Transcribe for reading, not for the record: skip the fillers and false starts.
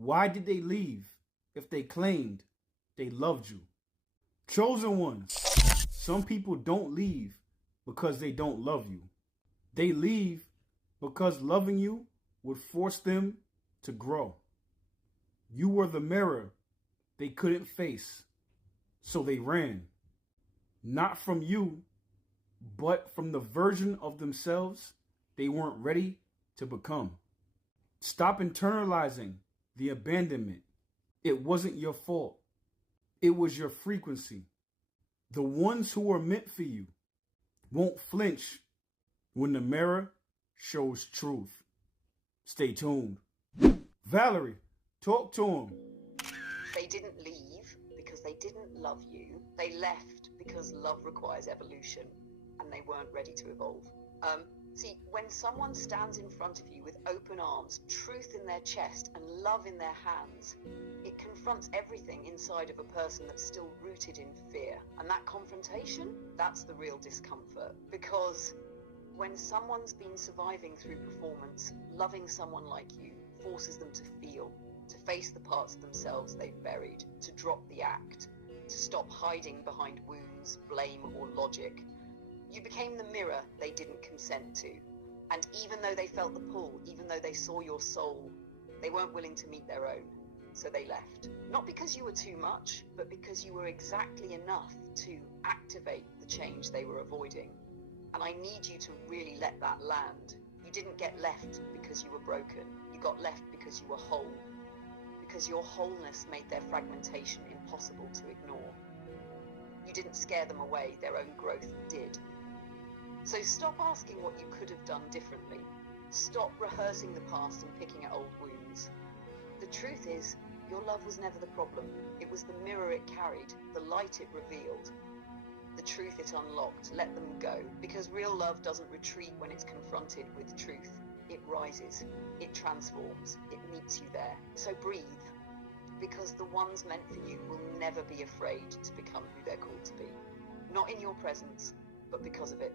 Why did they leave if they claimed they loved you? Chosen ones. Some people don't leave because they don't love you. They leave because loving you would force them to grow. You were the mirror they couldn't face, so they ran. Not from you, but from the version of themselves they weren't ready to become. Stop internalizing the abandonment. It wasn't your fault. It was your frequency. The ones who are meant for you won't flinch when the mirror shows truth. Stay tuned. Valerie, talk to him. They didn't leave because they didn't love you. They left because love requires evolution and they weren't ready to evolve. See, when someone stands in front of you with open arms, truth in their chest and love in their hands, it confronts everything inside of a person that's still rooted in fear. And that confrontation, that's the real discomfort. Because when someone's been surviving through performance, loving someone like you forces them to feel, to face the parts of themselves they've buried, to drop the act, to stop hiding behind wounds, blame, or logic. You became the mirror they didn't consent to. And even though they felt the pull, even though they saw your soul, they weren't willing to meet their own. So they left. Not because you were too much, but because you were exactly enough to activate the change they were avoiding. And I need you to really let that land. You didn't get left because you were broken. You got left because you were whole. Because your wholeness made their fragmentation impossible to ignore. You didn't scare them away, their own growth did. So stop asking what you could have done differently. Stop rehearsing the past and picking at old wounds. The truth is, your love was never the problem. It was the mirror it carried, the light it revealed, the truth it unlocked. Let them go, because real love doesn't retreat when it's confronted with truth. It rises, it transforms, it meets you there. So breathe, because the ones meant for you will never be afraid to become who they're called to be. Not in your presence, but because of it.